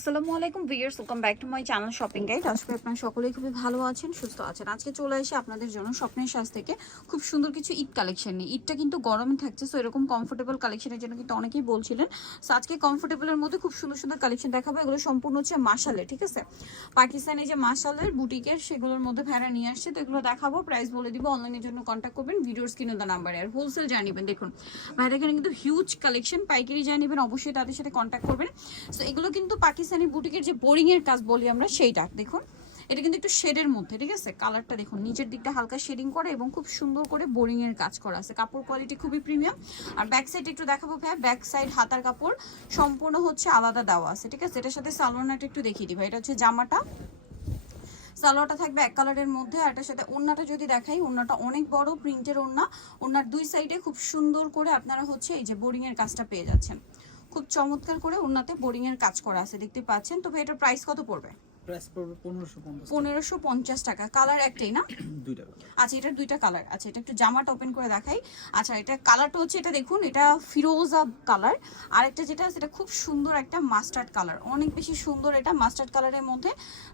আসসালামু আলাইকুম viewers, welcome back to my channel shopping guide. আজকে আপনারা সকলেই খুবই ভালো আছেন, সুস্থ আছেন। আজকে চলে এসে আপনাদের জন্য স্বপ্নের সাজ থেকে খুব সুন্দর কিছু ঈদ কালেকশন নিয়ে। ঈদটা কিন্তু গরমে থাকছে, সো এরকম কমফোর্টেবল কালেকশনের জন্য কিন্তু অনেকেই বলছিলেন। সো আজকে কমফোর্টেবলের মধ্যে খুব সুন্দর সুন্দর কালেকশন দেখাবো। এগুলো সম্পূর্ণ হচ্ছে মাশালের, ঠিক আছে, পাকিস্তানি যে মাশালের বুটিকের, সেগুলোর মধ্যে ভেড়া নিয়ে আসছে। তো এগুলো দেখাবো, প্রাইস বলে দিব। অনলাইনের জন্য কন্ট্যাক্ট করবেন, ভিডিওর স্ক্রিনে দেওয়া নাম্বারে। আর হোলসেল জানিবেন, দেখুন ভাইরা এখানে কিন্তু হিউজ কালেকশন, পাইকারি জানিবেন, অবশ্যই তাদের সাথে কন্ট্যাক্ট করবেন। সো এগুলো কিন্তু পাকিস্তানি বুটিকের যে বোরিং এর কাজ বলি আমরা, সেইটা দেখুন। এটা কিন্তু একটু শেডের মধ্যে, ঠিক আছে, কালারটা দেখুন, নিচের দিকটা হালকা শেডিং করে এবং খুব সুন্দর করে বোরিং এর কাজ করা আছে। কাপড় কোয়ালিটি খুবই প্রিমিয়াম। আর ব্যাক সাইড একটু দেখাবো ভাই, ব্যাক সাইড হাতার কাপড় সম্পূর্ণ হচ্ছে আলাদা দেওয়া আছে, ঠিক আছে। এটার সাথে সালোয়ারটা একটু দেখিয়ে দিই ভাই। এটা হচ্ছে জামাটা, সালোয়ারটা থাকবে এক কালারের মধ্যে। আর এটার সাথে ওড়নাটা যদি দেখাই, ওড়নাটা অনেক বড় প্রিন্টের ওড়না। ওড়নার দুই সাইডে খুব সুন্দর করে আপনারা হচ্ছে এই যে বোরিং এর কাজটা পেয়ে যাচ্ছেন। খুব চমৎকার করে ওড়নাতে বোরিং এর কাজ করা আছে, দেখতে পাচ্ছেন। তবে এটার প্রাইস কত পড়বে? প্রাইস পড়বে 1550 1550 টাকা। কালার একটাই না? দুইটা। আচ্ছা, এটার দুইটা কালার। আচ্ছা, এটা একটু জামাটা ওপেন করে দেখাই। আচ্ছা, এটা কালারটা হচ্ছে, এটা দেখুন, এটা ফিরোজা কালার। আর একটা যেটা সেটা খুব সুন্দর একটা মাস্টার্ড কালার, অনেক বেশি সুন্দর। এটা মাস্টার্ড কালারের মধ্যে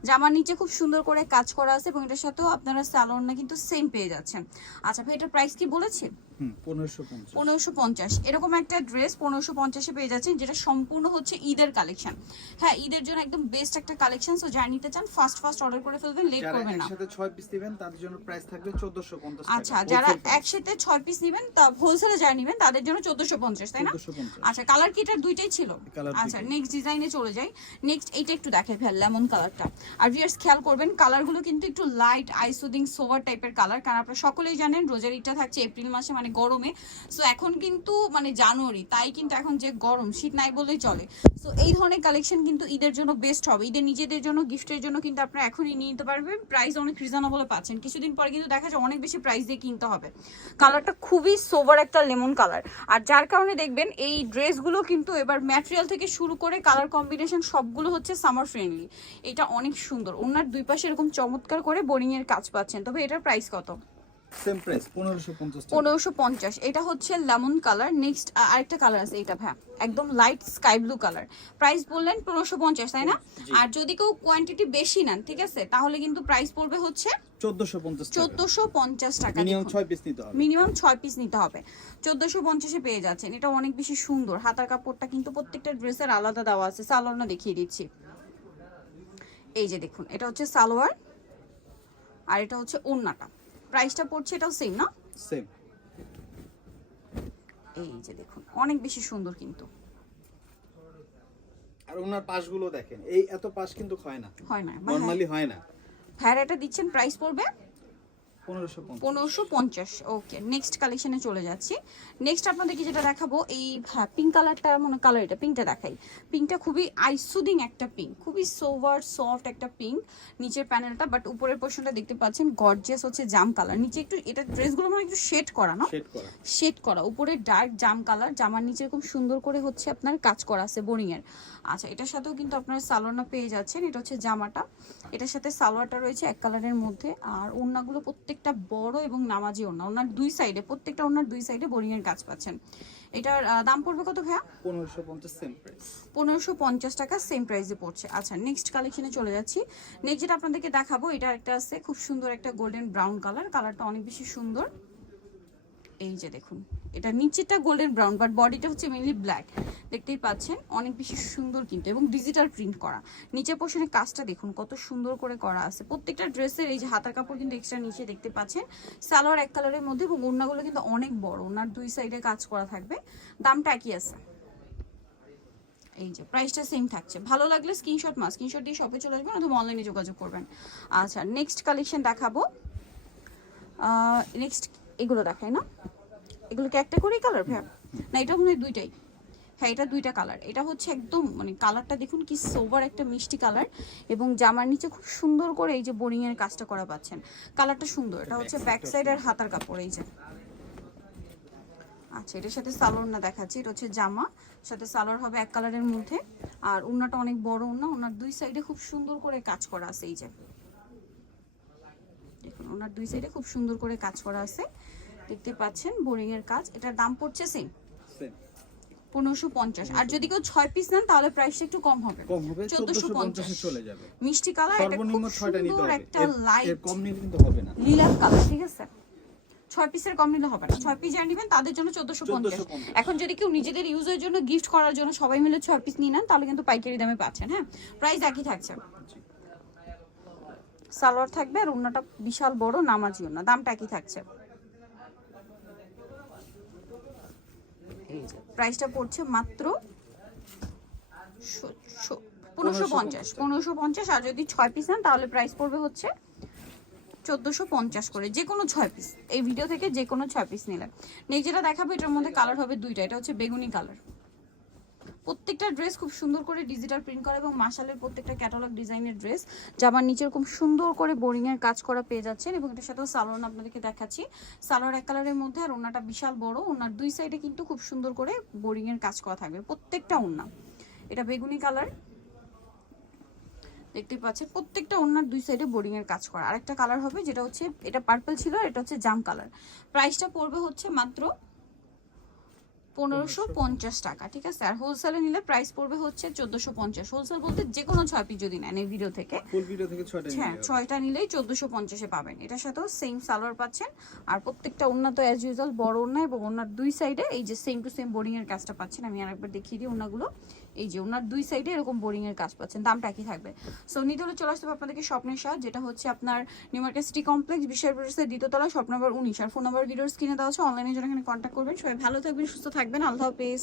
জামার নিচে খুব সুন্দর করে কাজ করা আছে এবং এটার সাথেও আপনারা সালোয়ারটা কিন্তু সেম পেয়ে যাচ্ছেন। আচ্ছা ভাই, এটার প্রাইস কি বলেছি? 1550। এরকম একটা ড্রেস 1550-এ পেয়ে যাচ্ছেন, যেটা সম্পূর্ণ হচ্ছে ঈদের কালেকশন। হ্যাঁ, ঈদের জন্য একদম বেস্ট একটা কালেকশন। সো যারা নিতে চান ফাস্ট অর্ডার করে ফেলবেন, লেট করবেন না। যারা একসাথে 6 পিস নেবেন তাদের জন্য প্রাইস থাকবে 1450 টাকা। আচ্ছা, যারা একসাথে 6 পিস নেবেন, তা হোলসেলে যারা নেবেন তাদের জন্য 1450, তাই না? 1450। আচ্ছা, কালার কি এটার দুইটাই ছিল? আচ্ছা, দুইটাই। নেক্সট ডিজাইনে চলে যাই। নেক্সট এইটা একটু দেখাই ভাই, লেমন কালারটা। আর ভিউয়ার্স খেয়াল করবেন, কালারগুলো কিন্তু একটু লাইট আইসোদিং সোভার টাইপের কালার। কারণ আপনারা সকলেই জানেন রোজার ঈদটা থাকছে এপ্রিল মাসে, মানে গরমে। সো এখন কিন্তু মানে জানুয়ারি, তাই কিন্তু এখন যে গরম, শীত নাই বললেই চলে। সো এই ধরনের কালেকশন কিন্তু ঈদের জন্য বেস্ট হবে। ঈদের নিজেদের জন্য গিফটের জন্য কিন্তু আপনারা এখনই নিয়ে নিতে পারবেন। প্রাইস অনেক রিজনেবল পাচ্ছেন। কিছুদিন পরে কিন্তু দেখা যায় অনেক বেশি প্রাইস দিয়ে কিনতে হবে। কালারটা খুবই সোভার একটা লেমন কালার। আর যার কারণে দেখবেন এই ড্রেসগুলো কিন্তু এবার ম্যাটেরিয়াল থেকে শুরু করে কালার কম্বিনেশন সবগুলো হচ্ছে সামার ফ্রেন্ডলি। এটা অনেক সুন্দর। ওনার দুই পাশে এরকম চমৎকার করে বোরিং এর কাজ পাচ্ছেন। তবে এটার প্রাইস কত? সেম প্রাইস 1550 টাকা। 1550। এটা হচ্ছে লেমন কালার। নেক্সট আরেকটা কালার আছে, এটা ভাই একদম light sky blue colour. Price বললেন 1550, তাই না? আর যদি কেউ কোয়ান্টিটি বেশি নেন, ঠিক আছে, তাহলে কিন্তু প্রাইস পড়বে হচ্ছে 1450 টাকা। মিনিমাম 6 পিস নিতে হবে। মিনিমাম 6 পিস নিতে হবে। 1450-এ পেয়ে যাচ্ছেন। এটা অনেক বেশি সুন্দর। হাতার কাপড়টা কিন্তু প্রত্যেকটা ড্রেসের আলাদা দেওয়া আছে। সালোয়ারটা দেখিয়ে দিচ্ছি, এই যে দেখুন, এটা হচ্ছে সালোয়ার আর এটা হচ্ছে ওড়নাটা। প্রাইসটা পড়ছে এটাও সেম না? সেম। এই যে দেখুন, অনেক বেশি সুন্দর কিন্তু। আর ওনার পাশগুলো দেখেন, এই এত পাশ কিন্তু হয় না, নরমালি হয় না। ভ্যারাইটা দিচ্ছেন, প্রাইস পড়বে 1550। ওকে, নেক্সট কালেকশনে চলে যাচ্ছি। নেক্সট আপনাদেরকে যেটা দেখাবো, এই পিঙ্ক কালারটা, মনে কালার, এটা পিঙ্কটা দেখাই। পিঙ্কটা খুবই আইসুদিং একটা পিঙ্ক, খুবই সোভার সফট একটা পিঙ্ক নিচের প্যানেলটা। বাট উপরের পোর্শনটা দেখতে পাচ্ছেন গর্জিয়াস হচ্ছে জাম কালার। নিচে একটু, এটা ড্রেসগুলো মানে একটু শেড করা, না শেড করা, উপরে ডার্ক জাম কালার। জামার নিচে খুব সুন্দর করে হচ্ছে আপনার কাজ করা আছে বোরিং এর। আচ্ছা, এটার সাথেও কিন্তু আপনার সালোয়ারটা পেয়ে যাচ্ছেন। এটা হচ্ছে জামাটা, এটার সাথে সালোয়ারটা রয়েছে এক কালারের মধ্যে। আর ওড়নাগুলো প্রত্যেকটা বড় এবং নামাজি ওড়না। ওড়নার দুই সাইডে, প্রত্যেকটা ওড়নার দুই সাইডে বোরিং এর কাজ পাচ্ছেন। এটার দাম পড়বে কত ভাইয়া? 1550 সেম প্রাইস। 1550 টাকা সেম প্রাইসে পড়ছে। আচ্ছা, নেক্সট কালেকশনে চলে যাচ্ছি। নেক্সট যেটা আপনাদেরকে দেখাবো, এটা একটা আছে খুব সুন্দর একটা গোল্ডেন ব্রাউন কালার। কালারটা অনেক বেশি সুন্দর। এই যে দেখুন, এটা নিচেটা গোল্ডেন ব্রাউন, বাট বডিটা হচ্ছে মেইনলি ব্ল্যাক। দেখতেই পাচ্ছেন, অনেক বেশি সুন্দর কিন্তু, এবং ডিজিটাল প্রিন্ট করা। নিচের পোর্শনে কাজটা দেখুন কত সুন্দর করে করা আছে। প্রত্যেকটা ড্রেসের এই যে হাতার কাপড় কিন্তু এক্সট্রা নিচে দেখতে পাচ্ছেন। সালোয়ার এক কালারের মধ্যে এবং ওড়নাগুলো কিন্তু অনেক বড়। ওড়নার দুই সাইডে কাজ করা থাকবে। দামটা একই আছে। এই যে প্রাইসটা সেম থাকছে। ভালো লাগলে স্ক্রিনশট দিয়ে শপে চলে আসবেন অথবা অনলাইনে যোগাযোগ করবেন। আচ্ছা, নেক্সট কালেকশন দেখাবো। নেক্সট এগুলো দেখাই না? এগুলো কি একটা করেই কালার ভাই? না, এটা মনে হয় দুইটাই। হ্যাঁ, এটা দুইটা কালার। এটা হচ্ছে একদম মানে কালারটা দেখুন কি সোভার একটা মিষ্টি কালার, এবং জামার নিচে খুব সুন্দর করে এই যে বোরিং এর কাজটা করা পাচ্ছেন। কালারটা সুন্দর। এটা হচ্ছে ব্যাক সাইড আর হাতার কাপড়, এই যে। আচ্ছা, এটার সাথে সালোয়ার না দেখাচ্ছি। এটা হচ্ছে জামা, সাথে সালোয়ার হবে এক কালারের মধ্যে। আর ওড়নাটা অনেক বড় ওড়না। ওড়নার দুই সাইডে খুব সুন্দর করে কাজ করা আছে, এই যে দেখুন, ওনার দুই সাইডে খুব সুন্দর করে কাজ করা আছে, দেখতে পাচ্ছেন বোরিং এর কাজ। এটার দাম পড়ছে সেম 1550। আর যদি কেউ 6 পিস নেন তাহলে প্রাইসটা একটু কম হবে, 1450 এ চলে যাবে। মিষ্টি কালার, এটা খুব সর্বনিম্ন 6টা নিতে সুন্দর হবে, একটা লাইট এর কম নিলে কিন্তু হবে না। লিলাভ কালার, ঠিক আছে? 6 পিসের কম নিলে হবে না, 6 পিস যারা নেবেন তাদের জন্য 1450। এখন যদি কেউ নিজেদের ইউজের জন্য গিফট করার জন্য সবাই মিলে 6 পিস নিয়ে নেন তাহলে কিন্তু পাইকারি দামে পাচ্ছেন। হ্যাঁ, প্রাইস একই থাকছে। সালোয়ার থাকবে আর ওন্নাটা বিশাল বড় নামাজি ওন্না, দামটা একই থাকছে। এই যে প্রাইসটা পড়ছে মাত্র 1550। আর যদি 6 পিস নেন তাহলে প্রাইস পড়বে হচ্ছে 1450 করে, যে কোনো 6 পিস। এই ভিডিও থেকে যে কোনো 6 পিস নিলে। নেক্সট যেটা দেখাবো এটার মধ্যে কালার হবে দুইটা, এটা হচ্ছে বেগুনি কালার। প্রত্যেকটা ড্রেস খুব সুন্দর করে ডিজিটাল প্রিন্ট করা এবং মাশালের প্রত্যেকটা ক্যাটালগ ডিজাইনের ড্রেস। জামার নিচে খুব সুন্দর করে বোরিং এর কাজ করা পেয়ে যাচ্ছেন এবং এটার সাথেও সালোয়ার আপনাদেরকে দেখাচ্ছি। সালোয়ার এক কালারের মধ্যে আর ওন্নাটা বিশাল বড়, ওন্নার দুই সাইডে কিন্তু খুব সুন্দর করে বোরিং এর কাজ করা থাকবে প্রত্যেকটা ওন্না। এটা বেগুনি কালার দেখতে পাচ্ছেন, প্রত্যেকটা ওন্নার দুই সাইডে বোরিং এর কাজ করা। আরেকটা কালার হবে যেটা হচ্ছে, এটা পার্পল ছিল, এটা হচ্ছে জাম কালার। প্রাইসটা পড়বে হচ্ছে মাত্র 1550 টাকা, ঠিক আছে? আর হোলসেলে নিলে প্রাইস পড়বে হচ্ছে 1450। হোলসেল বলতে যে কোনো 6 পিস যদি নেন এই ভিডিও থেকে, ফুল ভিডিও থেকে 6টা নিলে, হ্যাঁ 6টা নিলেই 1450 এ পাবেন। এটার সাথেও সেম সালোয়ার পাচ্ছেন আর প্রত্যেকটা ওন্না তো অ্যাজ ইউজুয়াল বড় ওন্না এবং ওন্নার দুই সাইডে এই যে সেম টু সেম বোরিং এর কাজটা পাচ্ছেন। আমি আরেকবার দেখিয়ে দিই ওন্নাগুলো, এই যে ওনার দুই সাইডে এরকম বোরিং এর কাজ পাচ্ছেন, দামটা একই থাকবে। সো নিতে হলে চলে আসতে হবে আপনাদেরকে স্বপ্নের সাথ, যেটা হচ্ছে আপনার নিউ মার্কেট সিটি কমপ্লেক্স বিশাল ব্রাদার্সের দ্বিতীয়তলা, শপ নাম্বার 19। আর ফোন নাম্বার ভিডিওস কিনে দেওয়া হচ্ছে, অনলাইনে জন্য এখানে কন্ট্যাক্ট করবেন। সবাই ভালো থাকবেন, সুস্থ থাকবেন, আল্লাহ হাফেজ।